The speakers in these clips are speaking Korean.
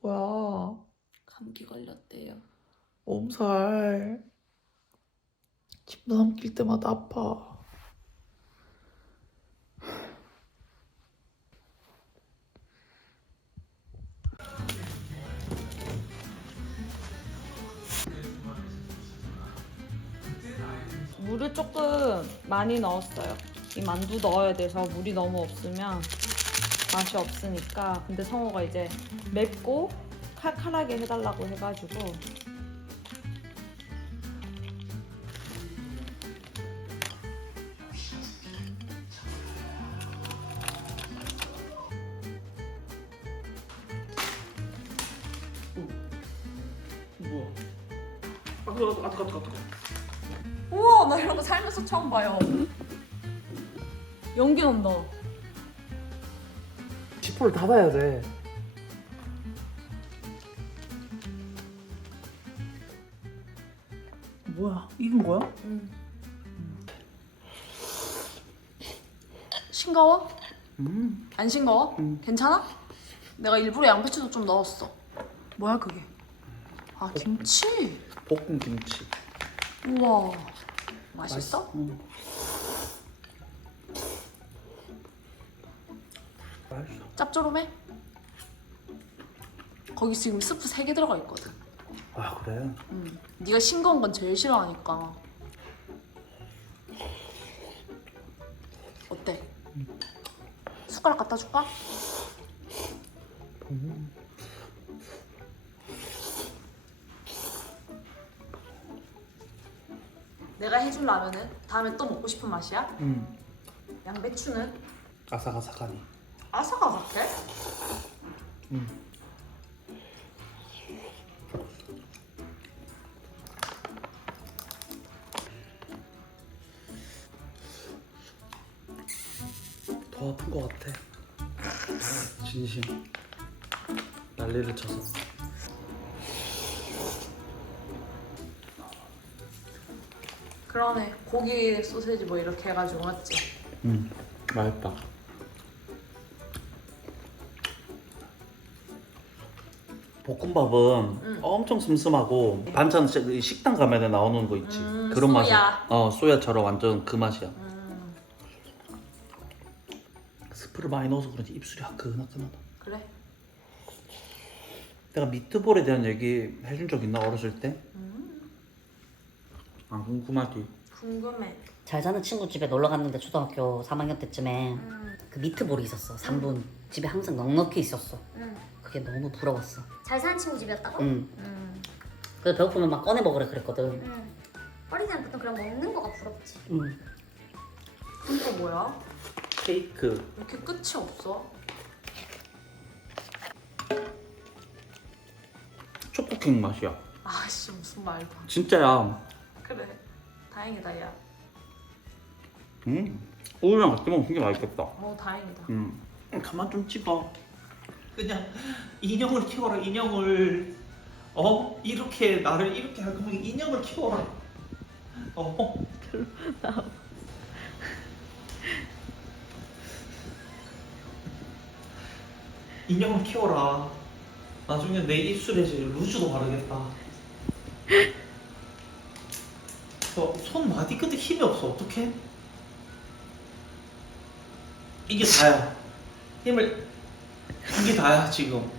뭐야? 감기 걸렸대요. 몸살. 침도 삼킬 때마다 아파. 물을 조금 많이 넣었어요. 이 만두 넣어야 돼서 물이 너무 없으면 맛이 없으니까. 근데 성호가 이제 맵고 칼칼하게 해달라고 해가지고 뭐야? 아, 그거 아까 아까 아까. 우와 나 이런 거 살면서 처음 봐요. 연기 난다. 지퍼를 닫아야 돼. 뭐야? 익은 거야? 싱거워? 음. 안 싱거워? 음. 괜찮아? 내가 일부러 양배추도 좀 넣었어. 뭐야 그게? 아 김치? 볶은 김치. 우와 맛있어? 응. 맛있어. 짭조름해? 거기 지금 스프 3개 들어가 있거든. 아 그래? 음. 네가 싱거운 건 제일 싫어하니까. 어때? 숟가락 갖다 줄까? 내가 해줄 라면은 다음에 또 먹고 싶은 맛이야? 음. 양배추는 아삭아삭하니. 아삭아삭해? 음. 더 아픈 것 같아. 진심. 난리를 쳐서. 그러네 고기 소세지 뭐 이렇게 해가지고 맞지? 음, 맛있다. 볶음밥은 음. 엄청 슴슴하고 반찬 시- 그 식당 가면 나오는 거 있지. 음, 그런 맛이. 소야. 어 소야처럼 완전 그 맛이야. 음. 스프를 많이 넣어서 그런지 입술이 화끈화끈하다. 그래. 내가 미트볼에 대한 얘기 해준 적 있나 어렸을 때? 음. 안 궁금하지. 궁금해. 잘 사는 친구 집에 놀러 갔는데 초등학교 3학년 때쯤에 음, 그 미트볼이 있었어 3분. 집에 항상 넉넉히 있었어. 음. 그게 너무 부러웠어. 잘 사는 친구 집이었다고? 응. 음. 그래서 배고프면 막 꺼내 먹으래 그랬거든. 응. 어린 사람 보통 그런 먹는 거가 부럽지. 응. 이거 뭐야? 케이크. 왜 이렇게 끝이 없어? 초코킹 맛이야. 아씨 무슨 말도 안- 진짜야. 그래. 다행이다 야. 음 우유랑 같이 먹으면 굉장히 맛있겠다. 어 다행이다. 음 가만 좀 찍어 그냥 인형을 키워라 인형을. 어? 이렇게 나를 이렇게 할 거면 인형을 키워라. 어? 인형을 키워라. 나중에 내 입술에 루즈도 바르겠다. 어, 손 마디 끝에 힘이 없어. 어떡해? 이게 다야. 힘을 이게 다야 지금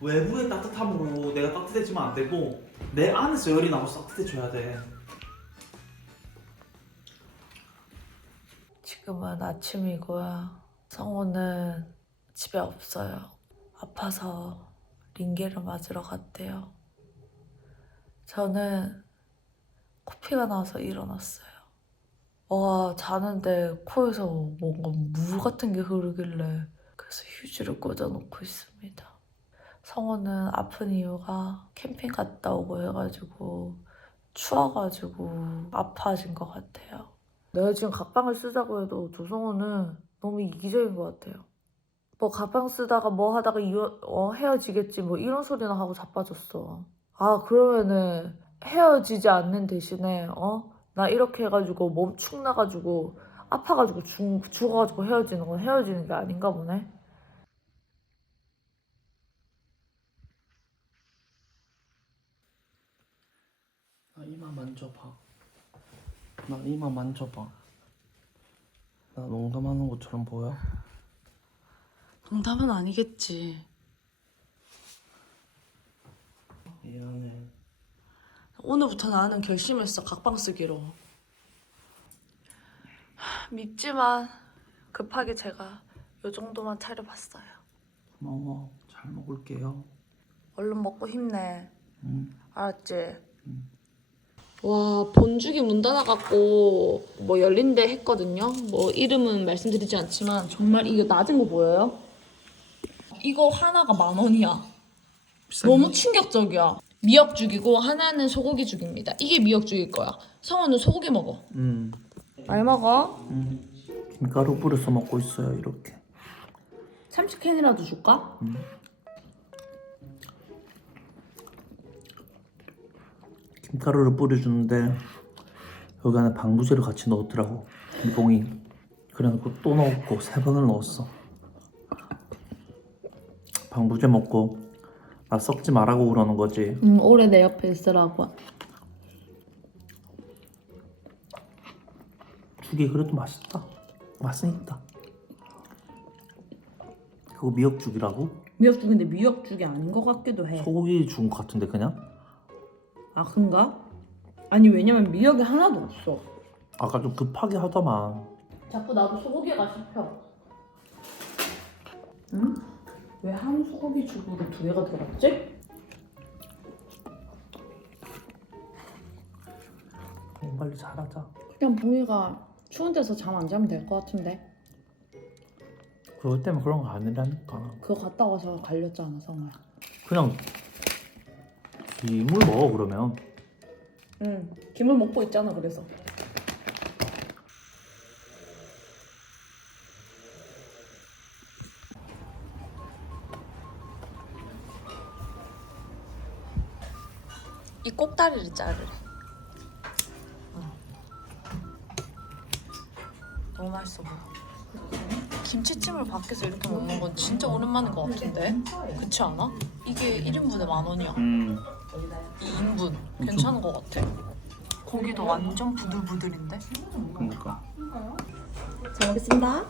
외부의 따뜻함으로 내가 따뜻해지면 안 되고 내 안에서 열이 나고 따뜻해져야 돼 지금은 아침이고요. 성호는 집에 없어요. 아파서 링게를 맞으러 갔대요. 저는 코피가 나서 일어났어요. 와, 자는데 코에서 뭔가 물 같은 게 흐르길래 그래서 휴지를 꽂아놓고 있습니다. 성호는 아픈 이유가 캠핑 갔다 오고 해가지고 추워가지고 아파진 것 같아요. 내가 지금 각방을 쓰자고 해도 조성호는 너무 이기적인 것 같아요. 뭐 가방 쓰다가 뭐 하다가 이어, 어, 헤어지겠지 뭐 이런 소리나 하고 자빠졌어. 아 그러면은 헤어지지 않는 대신에 어? 나 이렇게 해가지고 몸축 나가지고 아파가지고 죽, 죽어가지고 헤어지는 건 헤어지는 게 아닌가 보네. 나 이마 만져봐. 나 이마 만져봐. 나 농담하는 것처럼 보여? 농담은 아니겠지. 미안해. 오늘부터 나는 결심했어 각방 쓰기로. 하, 밉지만 급하게 제가 요 정도만 차려봤어요. 고마워. 잘 먹을게요. 얼른 먹고 힘내. 응. 알았지? 와 본죽이 문 닫아갖고 뭐 열린데 했거든요. 뭐 이름은 말씀드리지 않지만 정말 이거 낮은 거 보여요? 이거 하나가 만 원이야. 너무 충격적이야. 미역죽이고 하나는 소고기죽입니다. 이게 미역죽일 거야. 성원은 소고기 먹어. 응. 많이 먹어. 응. 김가루 뿌려서 먹고 있어요. 이렇게. 참치캔이라도 줄까? 김가루를 뿌려주는데 여기 안에 방부제를 같이 넣었더라고. 이 봉이. 그래놓고 또 넣었고 세 번을 넣었어. 방부제 먹고 나 썩지 말라고 그러는 거지. 응 오래 내 옆에 있으라고. 죽이 그래도 맛있다. 맛은 있다. 그거 미역죽이라고? 미역죽인데 미역죽이 아닌 것 같기도 해. 소고기 죽은 것 같은데 그냥? 아 그런가? 아니 왜냐면 미역이 하나도 없어. 아까 좀 급하게 하더만. 자꾸 나도 소고기가 씹혀. 응? 왜 한 소고기 죽으로 두 개가 들어갔지? 어, 빨리 잘하자. 그냥 봉이가 추운 데서 잠 안 자면 될 것 같은데. 그것 때문에 그런 거 아니라니까. 그거 갔다 와서 갈렸잖아 성우야. 그냥 김을 먹어 그러면. 응. 김을 먹고 있잖아 그래서. 이 꼭다리를 자르래. 너무 맛있어 보여. 김치찜을 밖에서 이렇게 먹는 건 진짜 오랜만인 것 같은데? 그렇지 않아? 이게 1인분에 만 원이야. 음. 2인분. 괜찮은 것 같아. 고기도 완전 부들부들인데? 그러니까. 잘 먹겠습니다.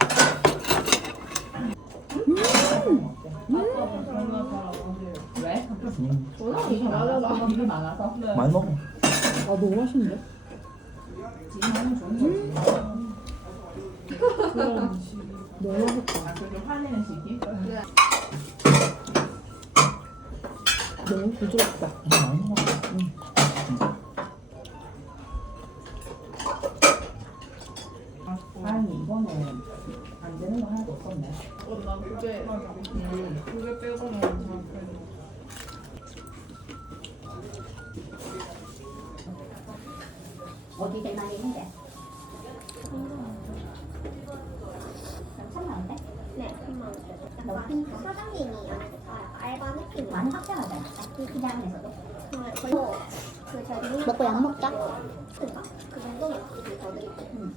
많이 먹어. 아 너무 맛있는데? 너무 맛있다. 너무 부드럽다. 많이 먹어. 안 되는 거 하나도 없었네. 어 디 있는데? 천만 원대? 네, 사장님이 알바 많이 확장하잖아. 그 기장에서도. 그 먹고 약 먹자. 그니까 그 정도면 이제 더 드릴게요.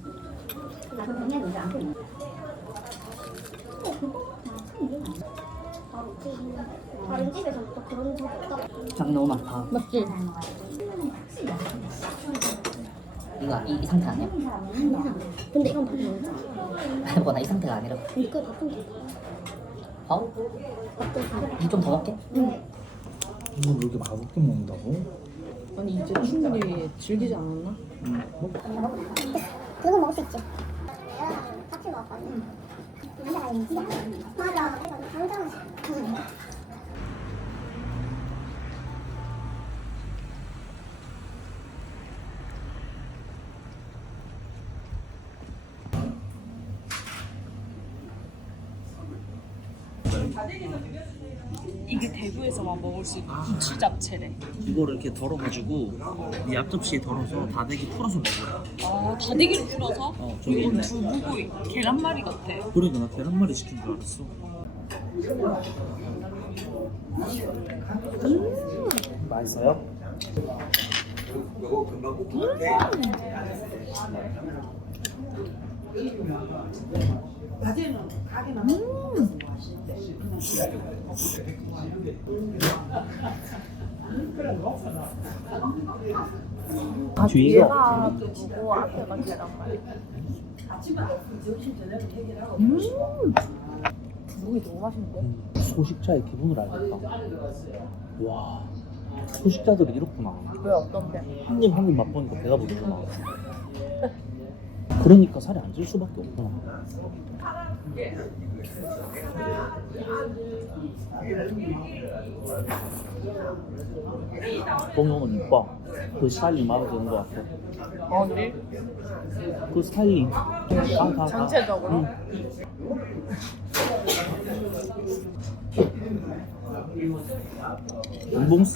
나 그럼 동네 놀지 않고 있는. 어 그거 나큰 일이 아니야. 바로 집 다른 집에서 또 그런 적 없다고. 장 너무 많다. 맞지? 이, 이 상태 아니야? 이 사람은 근데 이건 다 괜찮아. 아니 뭐나 이 상태가 아니라. 이거 바쁜 게 어? 바쁜 게이좀더 먹게? 이걸 이렇게 맛없게 먹는다고? 아니 이제 충분히 즐기지 않았나? 그거 먹을 수 있지. 같이 먹었거든. 맞아. 당장 이게 대구에서만 먹을 수 있는 부치 잡채래. 이거를 이렇게 덜어가지고 이 앞접시에 덜어서 다대기 풀어서 먹어요. 아 다대기를 풀어서? 어, 저기 이건 있네. 두부구이 계란말이 같아. 그러니까 나 계란말이 시킨 줄 알았어. 맛있어요? 아, 뒤 에가 뒤에가 누구 앞에가 계란말. 두부이 너무 맛있는데? 소식자의 기분을 알겠다. 와, 소식자들이 이렇구나. 왜 어떤데? 한 입 한 입 맛보니까 배가 부르구나. 그러니까 살이 안 찔 수밖에 없구나. 보면은 이뻐. 그 스타일링 마음에 드는 것 같아. 어디? 그 스타일링. 다, 다, 다. 전체적으로? 응.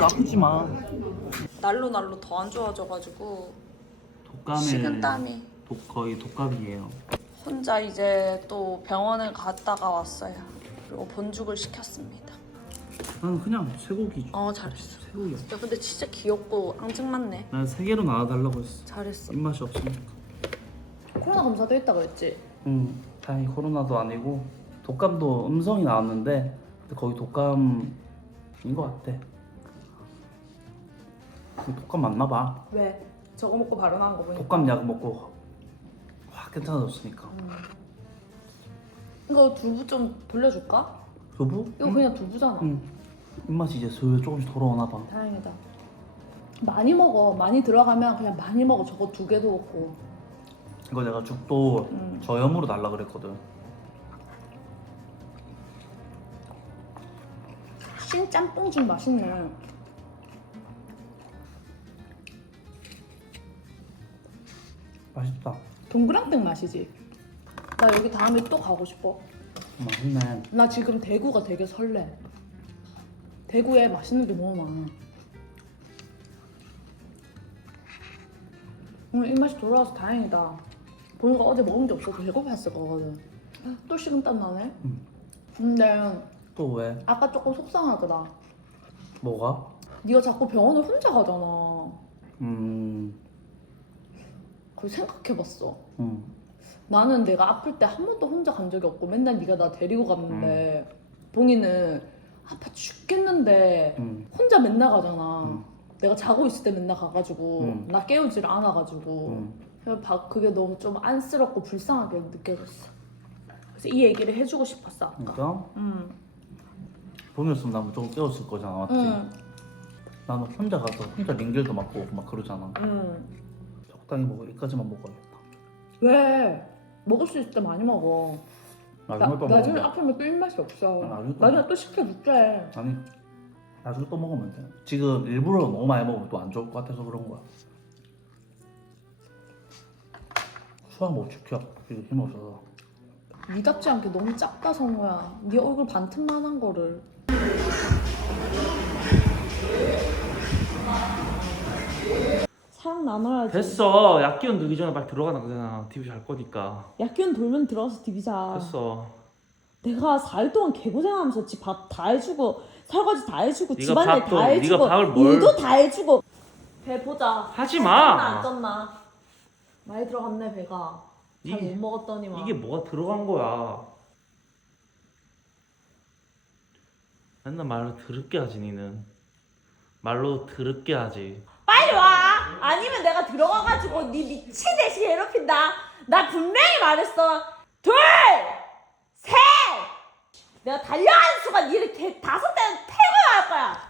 아프지 마. 날로 날로 더 안 좋아져가지고 독감에 식은땀이 독, 거의 독감이에요. 혼자 이제 또 병원을 갔다가 왔어요. 그리고 본죽을 시켰습니다. 나는 그냥 쇠고기. 어 잘했어. 쇠고기야. 야 근데 진짜 귀엽고 앙증 맞네. 난 세 개로 나와달라고 했어. 잘했어. 입맛이 없으니까. 코로나 검사도 했다고 했지? 응. 다행히 코로나도 아니고 독감도 음성이 나왔는데 근데 거의 독감인 것 같아. 근데 독감 맞나 봐. 왜? 저거 먹고 바로 나온 거 보니까. 독감 약 먹고 확 괜찮아졌으니까. 이거 두부 좀 돌려줄까? 두부? 이거 그냥 두부잖아. 응. 입맛이 이제 슬 조금씩 돌아오나 봐. 다행이다. 많이 먹어. 많이 들어가면 그냥 많이 먹어. 저거 두 개도 먹고. 이거 내가 죽도 음. 저염으로 달라 그랬거든. 신 짬뽕죽 맛있네. 맛있다. 동그랑땡 맛이지. 나 여기 다음에 또 가고 싶어. 맛있네. 나 지금 대구가 되게 설레. 대구에 맛있는 게 너무 많아. 오늘 입맛이 돌아와서 다행이다. 보니까 어제 먹은 게 없어서 배고팠을 거거든. 아, 또 식은땀 나네. 음. 근데 또 왜? 아까 조금 속상하더라. 뭐가? 네가 자꾸 병원을 혼자 가잖아. 음, 그걸 생각해봤어. 음, 나는 내가 아플 때 한 번도 혼자 간 적이 없고 맨날 네가 나 데리고 갔는데 봉이는 아파 죽겠는데 음, 혼자 맨날 가잖아. 음. 내가 자고 있을 때 맨날 가가지고 음. 나 깨우질 않아가지고 음. 그래서 바- 그게 너무 좀 안쓰럽고 불쌍하게 느껴졌어. 그래서 이 얘기를 해주고 싶었어 아까. 그러니까 응. 보냈으면 나 무조건 깨웠을 거잖아, 맞지? 응. 나는 혼자 가서 혼자 링겔도 맞고 막 그러잖아. 응. 적당히 먹어, 여기까지만 먹어야겠다. 왜? 먹을 수 있을 때 많이 먹어. 나, 나중에 또 나중에 먹으면 돼. 아프면 또 입맛이 없어. 아, 나중에 또 나중에 먹어. 또 시켜줄게. 아니, 나중에 또 먹으면 돼. 지금 일부러 너무 많이 먹으면 또 안 좋을 것 같아서 그런 거야. 수학 못 지켜. 이거 힘 없어서. 미답지 않게 너무 작다 성우야. 네 얼굴 반틈만 한 거를. 사랑 나눠야지. 됐어. 약기운 들기 전에 빨리 들어가나 그잖아. TV 잘 거니까. 약기운 돌면 들어가서 디비자. 됐어. 내가 4일 동안 개고생하면서 집 밥 다 해주고 설거지 다 해주고 네가 집안일 밥도- 다 해주고 밥을 뭘- 일도 다 해주고 배 보자. 하지 떴나 마. 안 떴나? 많이 들어갔네 배가. 잘 이게- 못 먹었더니만. 이게 뭐가 들어간 거야? 맨날 말로 더럽게 하지 니는. 말로 더럽게 하지. 빨리 와. 아니면 내가 들어가가지고 네 미친 듯이 괴롭힌다. 나 분명히 말했어. 둘, 셋. 내가 달려가는 순간 니를 개 다섯 대는 패고 할 거야.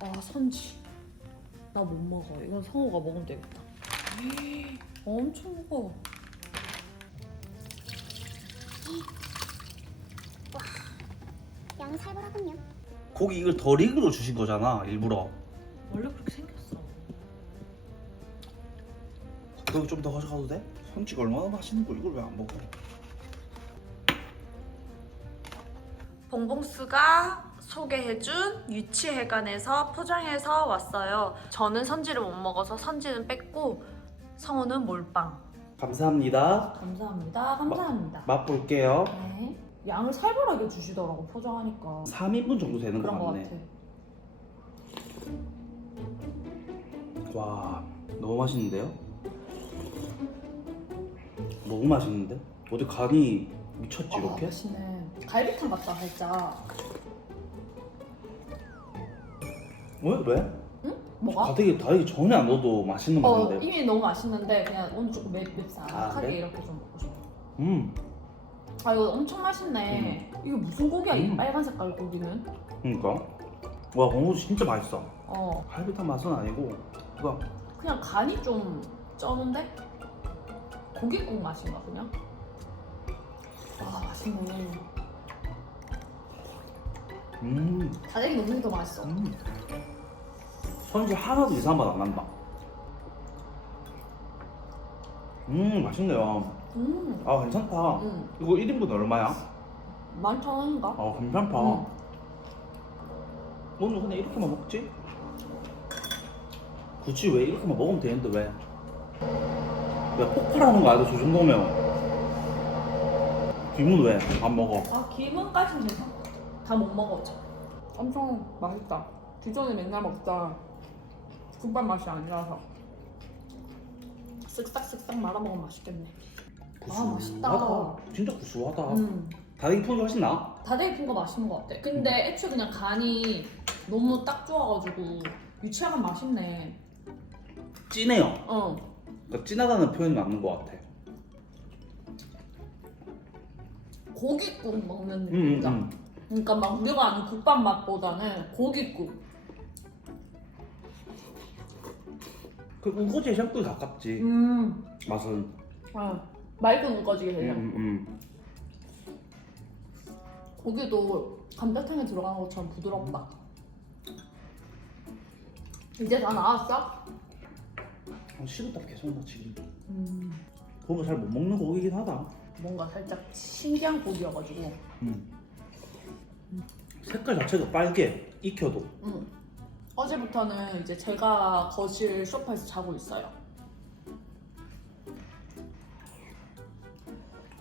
아 선지. 나 못 먹어. 이건 성우가 먹으면 되겠다. 엄청 무거워. 양 살벌하군요. 고기 이걸 더 익으로 주신 거잖아, 일부러. 원래 그렇게 생겼어. 여기 좀더 가져가도 돼? 선지가 얼마나 맛있는 거 이걸 왜 안 먹어? 봉봉스가 소개해준 유치회관에서 포장해서 왔어요. 저는 선지를 못 먹어서 선지는 뺐고 성우는 몰빵. 감사합니다. 감사합니다. 감사합니다. 맛볼게요. 네. 양을 살벌하게 주시더라고 포장하니까 3인분 정도 되는 것 그런 거 같네. 같아. 와 너무 맛있는데요? 너무 맛있는데? 어디 간이 미쳤지 아, 이렇게? 맛있네. 갈비탕 같다 살짝. 왜? 왜? 뭐가? 다대기 다대기 전혀 안 넣어도 맛있는 어 맛인데. 이미 너무 맛있는데 그냥 오늘 조금 맵, 맵싹하게 아, 그래? 이렇게 좀 먹고 싶어. 음, 아 이거 엄청 맛있네. 이거 무슨 고기야 이 음. 빨간 색깔 고기는? 그러니까. 와 공부 진짜 맛있어. 어 갈비탕 맛은 아니고 이거 그냥 간이 좀 쩌는데 고기국 맛인가 그냥? 아 맛있네. 음, 다대기 게더 맛있어. 음. 손질 하나도 이상한 맛 안 난다. 음 맛있네요. 음, 아 괜찮다. 음, 이거 1인분 얼마야? 만천 원인가? 아 괜찮다. 음. 오늘 그냥 이렇게만 먹지? 굳이 왜 이렇게만 먹으면 되는데 왜? 왜 폭발하는 거 알아? 저 정도면 김은 왜 안 먹어? 아 김은까지는 괜찮아. 다못 먹어. 엄청 맛있다. 기존에 맨날 먹던 국밥 맛이 아니라서 쓱싹쓱싹 말아 먹으면 맛있겠네. 아, 맛있다. 구수하다. 진짜 구수하다. 음. 다대기 푼게 훨씬 나? 다대기 푼거 맛있는 것 같아. 근데 애초에 그냥 간이 너무 딱 좋아가지고 유치하면 맛있네. 진해요. 어. 그러니까 진하다는 표현이 맞는 것 같아. 고깃국 먹는 음, 느낌이다. 음. 그러니까 막 우리가 아는 국밥 맛보다는 고깃국. 그 우거지의 샴푸에 가깝지. 음. 맛은. 아, 맑은 우거지게 음, 그냥. 음, 음. 고기도 감자탕에 들어가는 것처럼 부드럽다. 이제 다 나왔어? 어, 식은땀 계속 나 지금. 음. 그거 잘 못 먹는 고기긴 하다. 뭔가 살짝 신기한 고기여가지고. 음. 색깔 자체가 빨개. 익혀도. 음. 어제부터는 이제 제가 거실 소파에서 자고 있어요.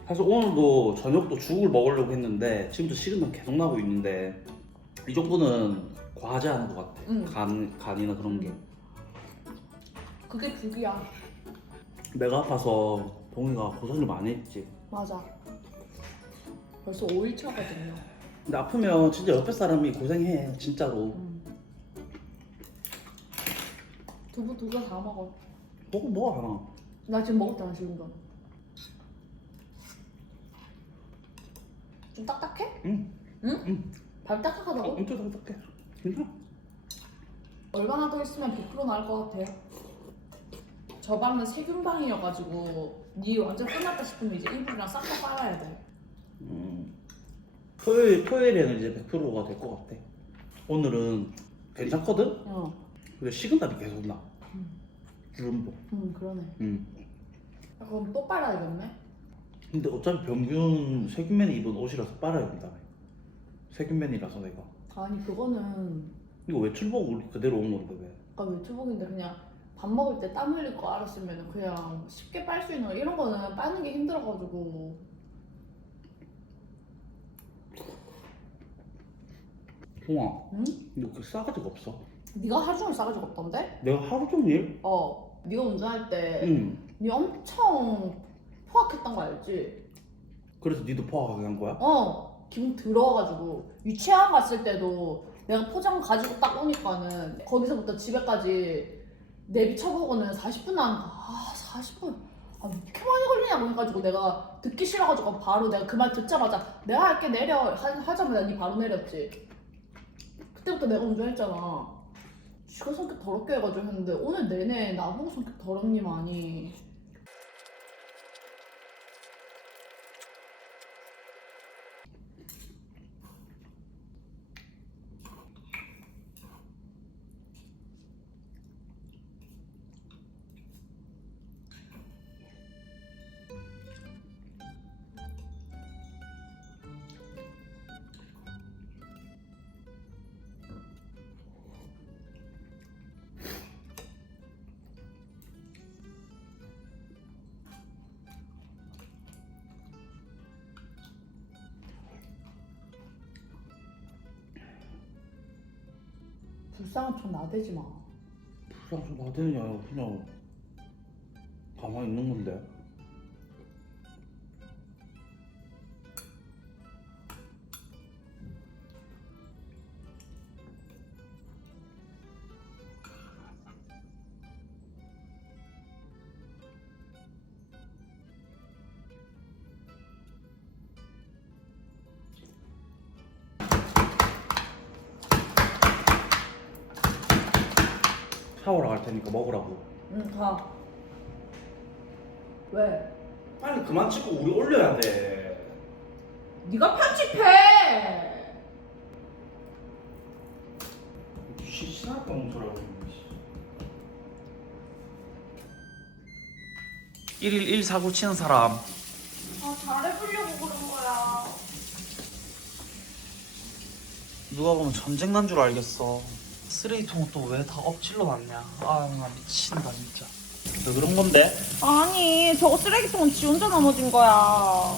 사실 오늘도 저녁도 죽을 먹으려고 했는데 지금도 식은땀 계속 나고 있는데 이 정도는 과하지 않은 것 같아. 음. 간 간이나 그런 게. 그게 죽이야. 내가 아파서 동이가 고생을 많이 했지. 맞아. 벌써 5일차거든요. 근데 아프면 진짜 옆에 사람이 고생해 진짜로. 음. 두부 두 개 다 먹어. 먹어 뭐 하나. 나 지금 먹었잖아 지금 도. 좀 딱딱해? 응. 응? 응. 발 딱딱하다고? 엄청 딱딱해. 괜찮아. 얼마나 더 있으면 100% 나을 것 같아. 저 방은 세균방이어가지고 니 완전 끝났다 싶으면 이제 이불이랑 싹 다 빨아야 돼. 음. 토요일 토요일에는 이제 100%가 될 것 같아. 오늘은 괜찮거든. 어. 근데 식은땀이 계속 나. 음. 주름도. 응 그러네. 음. 아, 그럼 또 빨아야겠네. 근데 어차피 병균 세균맨이 입은 옷이라서 빨아야 된다며. 세균맨이라서 내가. 아니 그거는 이거 외출복 우리 그대로 온 건데 왜? 아까 유튜브인데 그냥 밥 먹을 때 땀 흘릴 거 알았으면 그냥 쉽게 빨 수 있는 거 이런 거는 빠는 게 힘들어가지고 홍아, 응? 너그 싸가지가 없어. 네가 하루 종일 싸가지고 없던데? 내가 하루 종일? 어 네가 운전할 때 응. 네 엄청 포악했던 거 알지? 그래서 니도 포화하게 한 거야? 어 기분 더러워가지고 유치원 갔을 때도 내가 포장 가지고 딱 오니까는 거기서부터 집에까지 내비 쳐보고는 40분 나니까 아 40분 아왜 이렇게 많이 걸리냐고 해가지고 내가 듣기 싫어가지고 바로 내가 그 말 듣자마자 내가 할게 내려 하, 하자마자 니 바로 내렸지 그때부터 내가 운전했잖아 지가 성격 더럽게 해가지고 했는데 오늘 내내 나보고 성격 더럽니만이 불쌍한 척 나대지 마. 불쌍 좀 나대냐 그냥 가만히 있는 건데 그만 찍고 우리 올려야 돼 네가 편집해. 시시할 거는 소리하고 1일 1 사고 치는 사람 아 잘해보려고 그런 거야. 누가 보면 전쟁 난 줄 알겠어. 쓰레기통은 또왜 다 엎질러 놨냐? 아, 나 미친다 진짜. 왜 그런 건데? 아니 저거 쓰레기통은 지 혼자 넘어진 거야.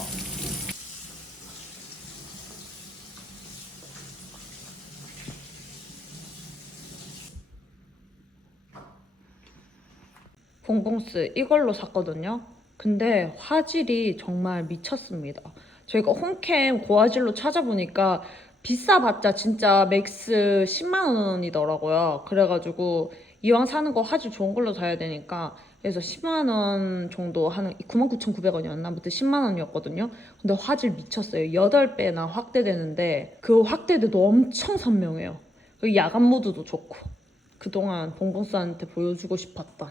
봉봉스 이걸로 샀거든요. 근데 화질이 정말 미쳤습니다. 저희가 홈캠 고화질로 찾아보니까 비싸봤자 진짜 맥스 10만 원이더라고요. 그래가지고 이왕 사는 거 화질 좋은 걸로 사야 되니까 그래서 10만 원 정도 하는 99,900원이었나? 아무튼 10만 원이었거든요. 근데 화질 미쳤어요. 8배나 확대되는데 그 확대돼도 엄청 선명해요. 그리고 야간 모드도 좋고 그동안 봉봉스한테 보여주고 싶었던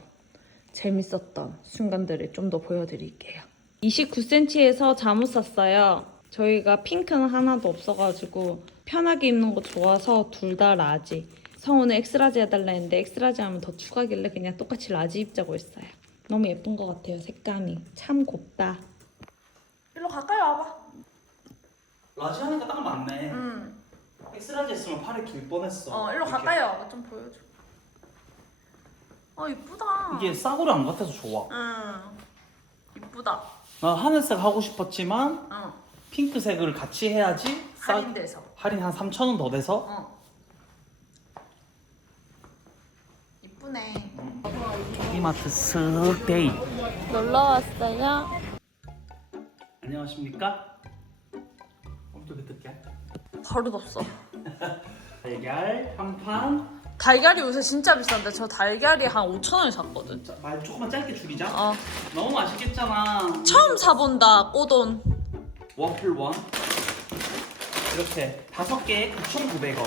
재밌었던 순간들을 좀 더 보여드릴게요. 29cm에서 잠옷 샀어요. 저희가 핑크는 하나도 없어가지고 편하게 입는 거 좋아서 둘 다 라지. 성우는 엑스라지 해달라 했는데 엑스라지 하면 더 추가길래 그냥 똑같이 라지 입자고 했어요. 너무 예쁜 것 같아요, 색감이. 참 곱다. 일로 가까이 와봐. 라지 하니까 딱 맞네. 응. 엑스라지 했으면 팔이 길 뻔했어. 어, 일로 이렇게. 가까이 와봐. 좀 보여줘. 어, 이쁘다. 이게 싸구려 안 같아서 좋아. 응. 이쁘다. 나 하늘색 하고 싶었지만 어. 핑크색을 같이 해야지 싸- 할인돼서. 할인 한 3천 원 더 돼서 어. 이쁘네. 이마트 쓱데이 놀러 왔어요. 안녕하십니까? 어떻게 듣게? 버릇 없어. 달걀 한판 달걀이 요새 진짜 비싼데 저 달걀이 한 5천 원에 샀거든. 말 조금만 짧게 줄이자 어. 너무 맛있겠잖아 처음 사본다 꼬돈. 워플 원 이렇게 다섯 개에 9,900원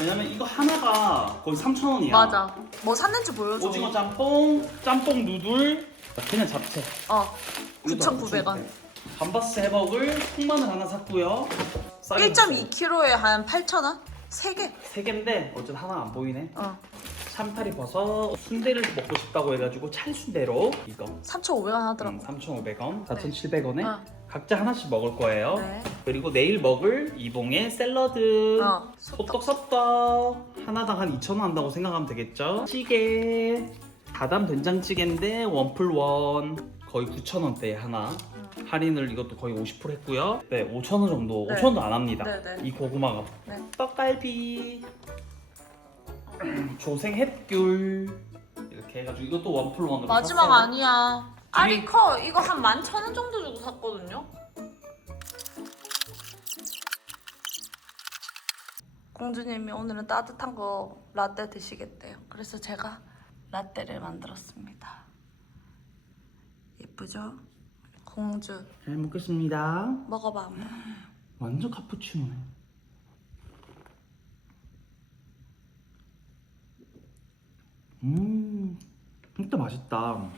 왜냐면 이거 하나가 거의 3,000원이야 맞아. 뭐 샀는지 보여줘. 오징어 짬뽕, 짬뽕 누들 그냥 잡채 어. 이것도 9,900원. 감바스 해먹을 통마늘 하나 샀고요 1.2kg에 한 8,000원? 3개. 세 개인데 어쨌든 하나 안 보이네 어. 참파리 버섯 순대를 먹고 싶다고 해가지고 찰순대로 이거 3,500원 하더라고. 3,500원, 4,700원에 어. 각자 하나씩 먹을 거예요. 네. 그리고 내일 먹을 이봉의 샐러드, 어. 소떡 소떡 하나당 한 2,000원 한다고 생각하면 되겠죠? 찌개, 다담 된장찌개인데 원풀 원 거의 9,000원대 하나. 할인을 이것도 거의 50% 했고요. 네, 5,000원 정도, 네. 5,000원도 안 합니다. 네, 네. 이 고구마가. 네. 떡갈비, 조생 햇귤 이렇게 해가지고 이것도 원풀 원으로 마지막 샀어요. 아니야. 알이 커. 이거 한 11,000원 정도 주고 샀거든요. 공주님이 오늘은 따뜻한 거 라떼 드시겠대요. 그래서 제가 라떼를 만들었습니다. 예쁘죠? 공주 잘 먹겠습니다. 먹어봐 한번. 완전 카푸치노네. 음, 진짜 맛있다.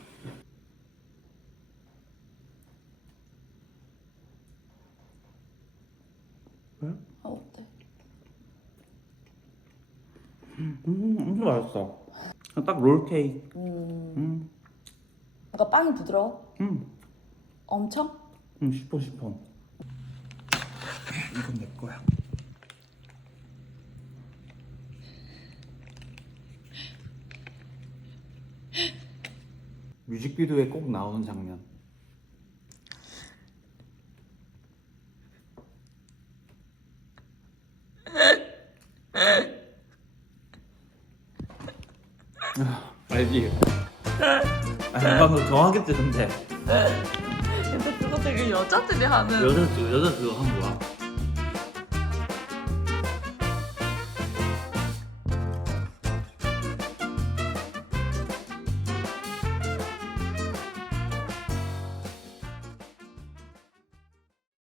어, 어때? 음, 엄청 맛있어. 딱 롤케이크. 음, 음, 그러니까 빵이 부드러워? 음, 엄청? 음, 씹어 씹어. 이건 내 거야. 뮤직비디오에 꼭 나오는 장면. 알지? 아니 방금 정확했지 근데 근데 그거 되게 여자들이 하는 여자 여자 그거 한 거야